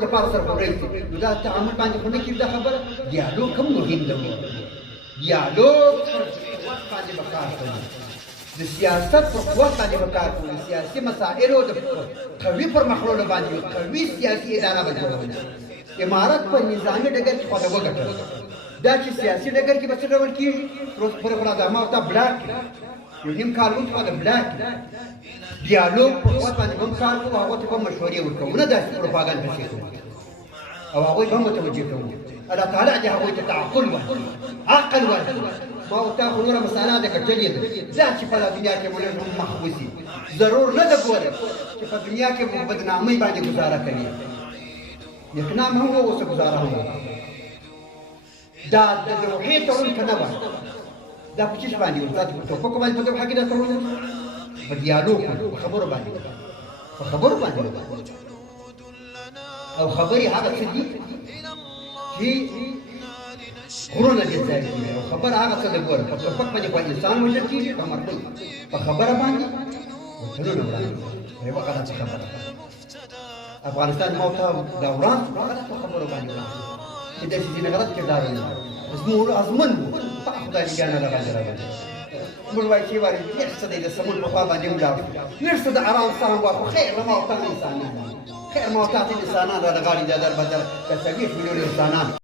د پاره سره خبرې کوي نو دا تعامل باندې خو نه کېږي دا خبره دیالوګ هم مهم دی دیالوګ پر قوت باندې به کار کوي د سیاست پر قوت باندې به کار کوي د سیاسي مسایلو د قوي پرمخلولو باندې قوي سیاسي اداره به جوړوي امارت په نظامي ډګر کې خواته وګټل دا چې سیاسي ډګر کې به څه ډول کېږي روز پر خلا د ما ته بلاک یو نیم کار وکړو د بلاک دیالوګ په قوت باندې هم کار کوو هغو ته به مشورې ورکوو نه داسې پروپاګاندا شي او هغوی به هم متوجه کوو الله تعالی دې هغوی ته تعقل ورکړي عقل ورکړي ما ورته خو نوره مساله ده ګټلې ده دا چې په دنیا کې موږ هم محبوسي ضرور نه ده ګوره چې په دنیا کې موږ بدنامۍ باندې ګزاره کوي یکنام هم اوسه ګزاره هم دا د روحي تړون که نه وه دا په چیش باندې دا په ټوپکو باندې په توحه کې دا تړون په دیالوګ په خبرو باندې په خبرو باندې او خبرې هغه څه دي چې غرونه دې ځای کېږي او خبره هغه څه ده ګوره په ټوپک باندې خو انسان وژل کېږي په مرمۍ په خبره باندې وطنونه ورانېږي یوه غلطه خبره افغانستان ما ورته دا وران غلطو خبرو باندې چې داسې ځینې غلط کردارونه زموږ ازمن وو خدای نګهانه دغه جرابه موږ وایي چې وارې هېڅ څه دی د سمون په خوا باندې ولاړ نشته د ارام سام وه خو خیر ما ورته انسانان خیر ما ورته انسانان را د غاړې د در بدر که 20 میلیون انسانان